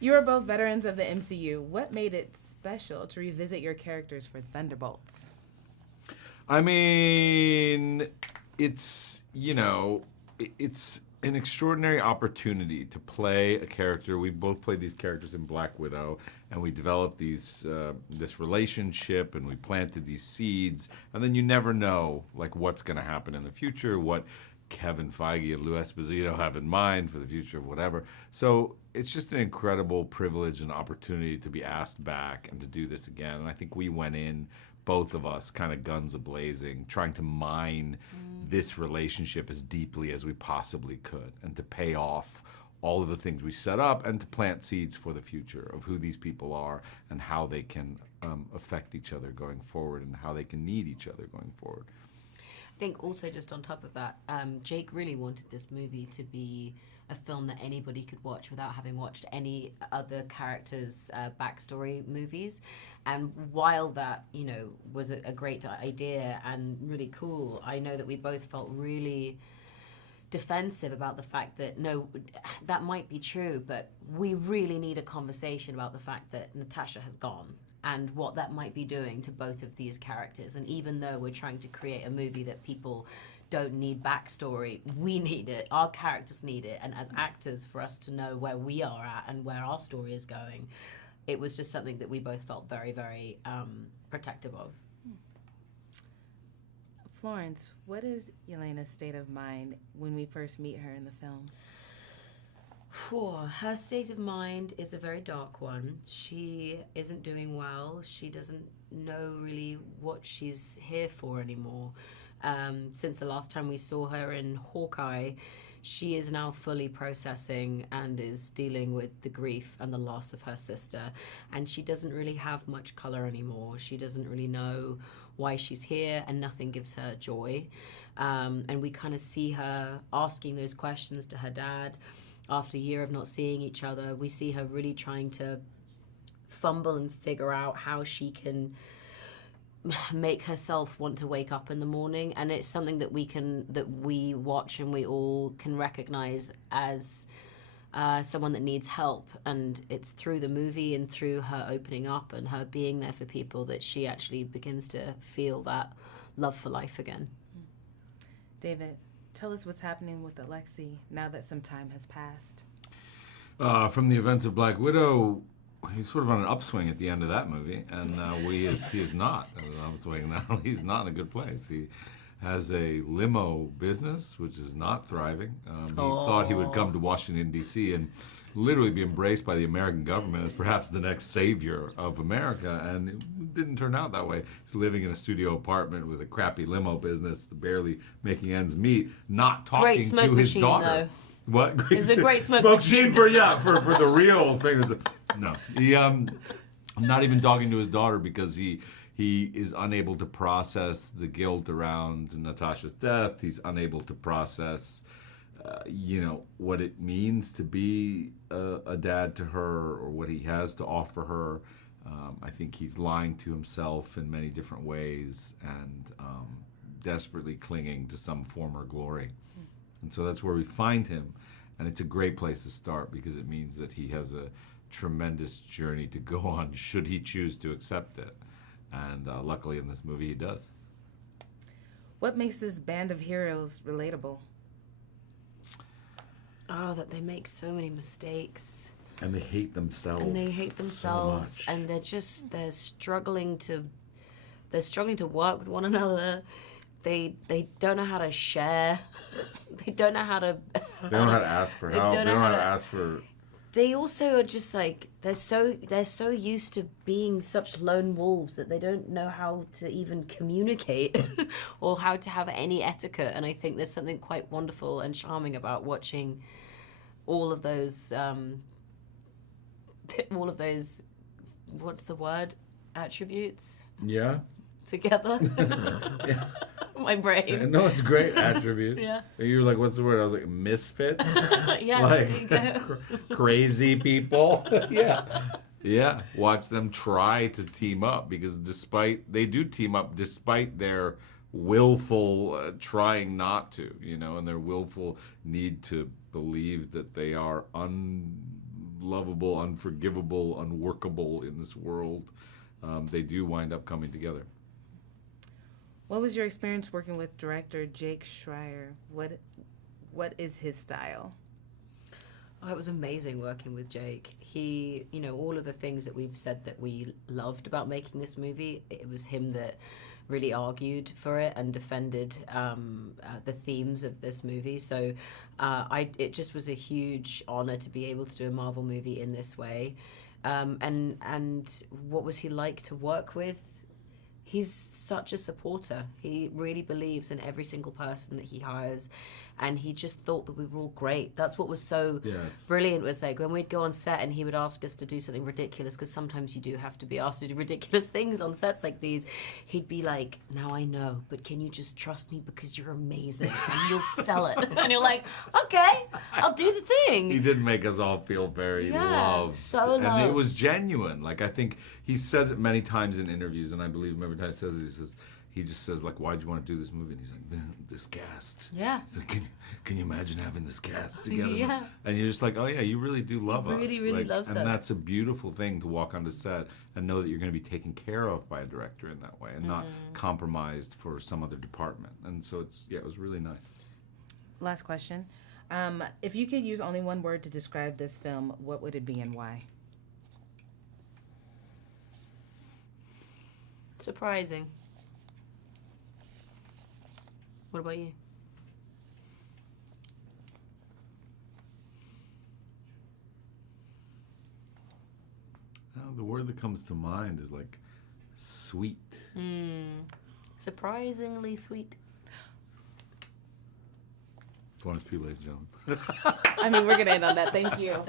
You are both veterans of the MCU. What made it special to revisit your characters for Thunderbolts? I mean, it's, it's an extraordinary opportunity to play a character. We both played these characters in Black Widow, and we developed this relationship, and we planted these seeds, and then you never know, like, what's going to happen in the future, what Kevin Feige and Lou Esposito have in mind for the future of whatever. So it's just an incredible privilege and opportunity to be asked back and to do this again. And I think we went in, both of us, kind of guns a-blazing, trying to mine this relationship as deeply as we possibly could and to pay off all of the things we set up and to plant seeds for the future of who these people are and how they can affect each other going forward and how they can need each other going forward. I think also just on top of that, Jake really wanted this movie to be a film that anybody could watch without having watched any other characters' backstory movies. And while that, was a great idea and really cool, I know that we both felt really defensive about the fact that, no, that might be true, but we really need a conversation about the fact that Natasha has gone and what that might be doing to both of these characters. And even though we're trying to create a movie that people don't need backstory, we need it, our characters need it, and as actors, for us to know where we are at and where our story is going, it was just something that we both felt very, very protective of. Florence, what is Yelena's state of mind when we first meet her in the film? Her state of mind is a very dark one. She isn't doing well. She doesn't know really what she's here for anymore. Since the last time we saw her in Hawkeye, she is now fully processing and is dealing with the grief and the loss of her sister. And she doesn't really have much color anymore. She doesn't really know why she's here, and nothing gives her joy. And we kind of see her asking those questions to her dad. After a year of not seeing each other, we see her really trying to fumble and figure out how she can make herself want to wake up in the morning. And it's something that we watch and we all can recognize as someone that needs help. And it's through the movie and through her opening up and her being there for people that she actually begins to feel that love for life again. David, tell us what's happening with Alexei now that some time has passed. From the events of Black Widow, he's sort of on an upswing at the end of that movie, and he is not on an upswing now. He's not in a good place. He has a limo business, which is not thriving. He thought he would come to Washington, D.C. and literally be embraced by the American government as perhaps the next savior of America, and it didn't turn out that way. He's living in a studio apartment with a crappy limo business, barely making ends meet, not talking to his daughter. Though. What? It's a great smoke machine for the real thing. No, I'm not even talking to his daughter because he is unable to process the guilt around Natasha's death. He's unable to process, what it means to be a dad to her or what he has to offer her. I think he's lying to himself in many different ways and desperately clinging to some former glory. And so that's where we find him. And it's a great place to start because it means that he has a tremendous journey to go on should he choose to accept it. And luckily in this movie he does. What makes this band of heroes relatable? Oh, that they make so many mistakes. And they hate themselves. So much. And they're struggling to work with one another. They don't know how to share. They don't know how to. They don't know how to ask for help. They don't know how to ask for. They also are just like they're so used to being such lone wolves that they don't know how to even communicate or how to have any etiquette. And I think there's something quite wonderful and charming about watching all of those. What's the word? Attributes. Yeah. Together. Yeah. My brain. No, it's great attributes. Yeah. You were like, what's the word? I was like, misfits? Yeah. Like, crazy people. Yeah. Yeah. Watch them try to team up because they do team up despite their willful trying not to, and their willful need to believe that they are unlovable, unforgivable, unworkable in this world, they do wind up coming together. What was your experience working with director Jake Schreier? What is his style? Oh, it was amazing working with Jake. He, all of the things that we've said that we loved about making this movie, it was him that really argued for it and defended the themes of this movie. So it just was a huge honor to be able to do a Marvel movie in this way. And what was he like to work with? He's such a supporter. He really believes in every single person that he hires, and he just thought that we were all great. That's what was so brilliant, was like when we'd go on set and he would ask us to do something ridiculous, because sometimes you do have to be asked to do ridiculous things on sets like these. He'd be like, now I know, but can you just trust me because you're amazing and you'll sell it? And you're like, okay, I'll do the thing. He did make us all feel very loved. So loved. And it was genuine. Like, I think he says it many times in interviews, and I believe him every time he says it, he just says, like, why'd you want to do this movie? And he's like, this cast. Yeah. He's like, can you imagine having this cast together? Yeah. And you're just like, oh yeah, you really do love us. Really loves us. And that's a beautiful thing to walk onto set and know that you're going to be taken care of by a director in that way and not compromised for some other department. And so it was really nice. Last question. If you could use only one word to describe this film, what would it be and why? Surprising. What about you? The word that comes to mind is like sweet. Surprisingly sweet. Florence Pugh, ladies and gentlemen. I mean, we're going to end on that. Thank you.